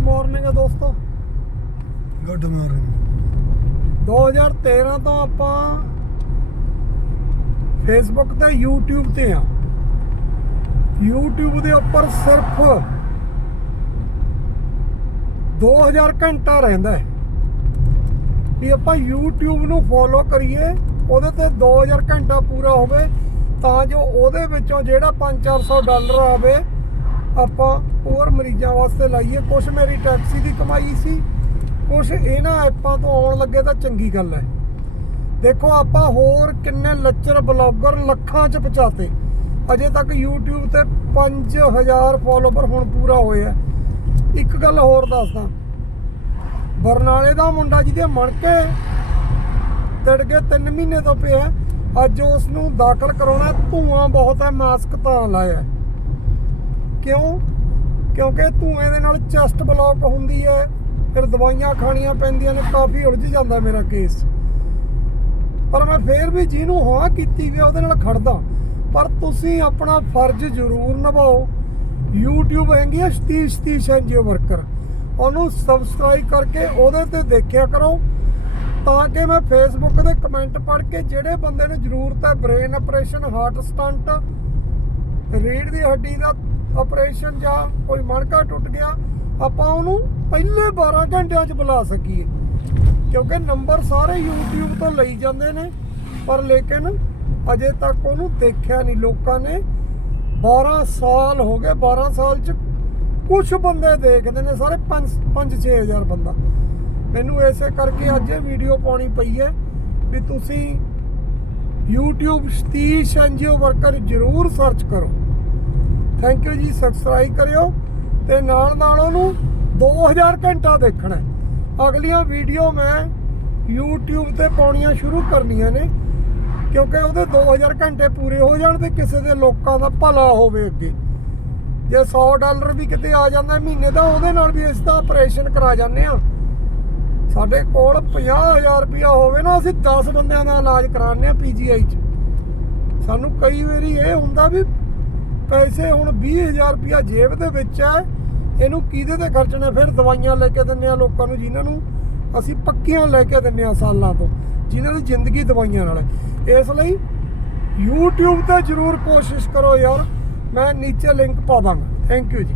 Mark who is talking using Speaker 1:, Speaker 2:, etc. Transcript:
Speaker 1: Morning ਦੋਸਤੋ।
Speaker 2: Good morning
Speaker 1: 2013 ਤੋਂ ਆਪਾਂ ਫੇਸਬੁੱਕ ਤੇ YouTube ਤੇ ਆ। YouTube ਦੇ ਉੱਪਰ ਸਿਰਫ 2000 ਘੰਟਾ ਰਹਿੰਦਾ ਹੈ। ਵੀ ਆਪਾਂ YouTube ਨੂੰ ਫੋਲੋ ਕਰੀਏ ਉਹਦੇ ਤੇ 2000 ਘੰਟਾ ਪੂਰਾ ਹੋਵੇ ਤਾਂ ਜੋ ਉਹਦੇ ਵਿੱਚੋਂ ਜਿਹੜਾ 5-400 ਡਾਲਰ ਆਵੇ ਆਪਾਂ ਹੋਰ ਮਰੀਜ਼ਾਂ ਵਾਸਤੇ ਲਾਈਏ। ਕੁਛ ਮੇਰੀ ਟੈਕਸੀ ਦੀ ਕਮਾਈ ਸੀ, ਕੁਛ ਇਹਨਾਂ ਐਪਾਂ ਤੋਂ ਆਉਣ ਲੱਗੇ ਤਾਂ ਚੰਗੀ ਗੱਲ ਹੈ। ਦੇਖੋ, ਆਪਾਂ ਹੋਰ ਕਿੰਨੇ ਲੱਚਰ ਬਲੌਗਰ ਲੱਖਾਂ ਚ ਪਹੁੰਚਾਤੇ। ਅਜੇ ਤੱਕ YouTube ਤੇ 5000 ਫੋਲੋਵਰ ਹੁਣ ਪੂਰਾ ਹੋਇਆ ਇੱਕ ਗੱਲ ਹੋਰ ਦੱਸਦਾ। ਬਰਨਾਲੇ ਦਾ ਮੁੰਡਾ ਜਿਹਦੇ ਮਣਕੇ ਤੜ ਕੇ 3 ਮਹੀਨੇ ਤੋਂ ਪਿਆ, ਅੱਜ ਉਸ ਨੂੰ ਦਾਖਲ ਕਰਾਉਣਾ, ਧੂਆਂ ਬਹੁਤ ਹੈ ਮਾਸਕ ਤਾਂ ਲਾਇਆ। ਕਿਉਂ? ਕਿਉਂਕਿ ਧੂਏ ਦੇ ਨਾਲ ਚੈਸਟ ਬਲੌਕ ਹੁੰਦੀ ਹੈ, ਫਿਰ ਦਵਾਈਆਂ ਖਾਣੀਆਂ ਪੈਂਦੀਆਂ ਨੇ, ਕਾਫੀ ਉਲਝ ਜਾਂਦਾ ਮੇਰਾ ਕੇਸ ਪਰ ਮੈਂ ਫੇਰ ਵੀ ਜਿਹਨੂੰ ਹਾਂ ਕੀਤੀ ਵੀ ਉਹਦੇ ਨਾਲ ਖੜਦਾ। ਪਰ ਤੁਸੀਂ ਆਪਣਾ ਫਰਜ਼ ਜ਼ਰੂਰ ਨਿਭਾਓ। YouTube ਹੈਗੀ ਹੈ ਸਤੀਸ਼ ਸਤੀਸ਼ ਐਨਜੀਓ ਵਰਕਰ। ਉਹਨੂੰ ਸਬਸਕ੍ਰਾਈਬ ਕਰਕੇ ਉਹਦੇ ਤੇ ਦੇਖਿਆ ਕਰੋ। ਤਾਂ ਕਿ ਮੈਂ ਫੇਸਬੁੱਕ ਦੇ ਕਮੈਂਟ ਪੜ੍ਹ ਕੇ ਜਿਹੜੇ ਬੰਦੇ ਨੂੰ ਜ਼ਰੂਰਤ ਹੈ ਬ੍ਰੇਨ ਆਪਰੇਸ਼ਨ ਹਾਰਟ ਸਟੰਟ ਰੀੜ ਦੀ ਹੱਡੀ ਦਾ ਆਪਰੇਸ਼ਨ ਜਾਂ ਕੋਈ ਮਣਕਾ ਟੁੱਟ ਗਿਆ, ਆਪਾਂ ਉਹਨੂੰ ਪਹਿਲੇ 12 ਘੰਟਿਆਂ 'ਚ ਬੁਲਾ ਸਕੀਏ। ਕਿਉਂਕਿ ਨੰਬਰ ਸਾਰੇ YouTube ਤੋਂ ਲਈ ਜਾਂਦੇ ਨੇ, ਪਰ ਲੇਕਿਨ ਅਜੇ ਤੱਕ ਉਹਨੂੰ ਦੇਖਿਆ ਨਹੀਂ। ਲੋਕਾਂ ਨੇ 12 ਸਾਲ ਹੋ ਗਏ 12 ਸਾਲ 'ਚ ਕੁਝ ਬੰਦੇ ਦੇਖਦੇ ਨੇ, ਸਾਰੇ 5 5 6000 ਬੰਦਾ। ਮੈਨੂੰ ਐਸੇ ਕਰਕੇ ਅੱਜ ਇਹ ਵੀਡੀਓ ਪਾਉਣੀ ਪਈ ਹੈ ਵੀ ਤੁਸੀਂ YouTube ਸਤੀਸ਼ ਐਨਜੀਓ ਵਰਕਰ ਜਰੂਰ ਸਰਚ ਕਰੋ। ਥੈਂਕ ਯੂ ਜੀ ਸਬਸਕ੍ਰਾਈਬ ਕਰਿਓ ਤੇ ਨਾਲ ਨਾਲ ਉਹਨੂੰ 2000 ਘੰਟਾ ਦੇਖਣਾ ਅਗਲੀਆਂ ਵੀਡੀਓ ਮੈਂ YouTube ਤੇ ਪਾਉਣੀਆਂ ਸ਼ੁਰੂ ਕਰਨੀਆਂ ਨੇ, ਕਿਉਂਕਿ ਉਹਦੇ 2000 ਘੰਟੇ ਪੂਰੇ ਹੋ ਜਾਣ ਤੇ ਕਿਸੇ ਦੇ ਲੋਕਾਂ ਦਾ ਭਲਾ ਹੋਵੇ ਅੱਗੇ। ਜੇ 100 ਡਾਲਰ ਵੀ ਕਿਤੇ ਆ ਜਾਂਦਾ ਮਹੀਨੇ ਦਾ, ਉਹਦੇ ਨਾਲ ਵੀ ਇਸ ਦਾ ਆਪਰੇਸ਼ਨ ਕਰਾ ਜਾਂਦੇ ਆ ਸਾਡੇ ਕੋਲ 50000 ਰੁਪਇਆ ਹੋਵੇ ਨਾ, ਅਸੀਂ 10 ਬੰਦਿਆਂ ਦਾ ਇਲਾਜ ਕਰਾਉਂਦੇ ਆ ਪੀਜੀਆਈ 'ਚ। ਸਾਨੂੰ ਕਈ ਵਾਰੀ ਇਹ ਹੁੰਦਾ ਵੀ ਪੈਸੇ ਹੁਣ 20000 ਰੁਪਇਆ ਜੇਬ ਦੇ ਵਿੱਚ ਹੈ, ਇਹਨੂੰ ਕਿਹਦੇ ਤੇ ਖਰਚਣਾ ਫਿਰ ਦਵਾਈਆਂ ਲੈ ਕੇ ਦਿੰਨੇ ਆ ਲੋਕਾਂ ਨੂੰ, ਜਿਨ੍ਹਾਂ ਨੂੰ ਅਸੀਂ ਪੱਕੀਆਂ ਲੈ ਕੇ ਦਿੰਨੇ ਆ ਸਾਲਾਂ ਤੋਂ, ਜਿਨ੍ਹਾਂ ਦੀ ਜ਼ਿੰਦਗੀ ਦਵਾਈਆਂ ਨਾਲ ਹੈ। ਇਸ ਲਈ YouTube ਤੇ ਜਰੂਰ ਕੋਸ਼ਿਸ਼ ਕਰੋ ਯਾਰ, ਮੈਂ ਨੀਚੇ ਲਿੰਕ ਪਾ ਦਾਂਗਾ। ਥੈਂਕ ਯੂ ਜੀ।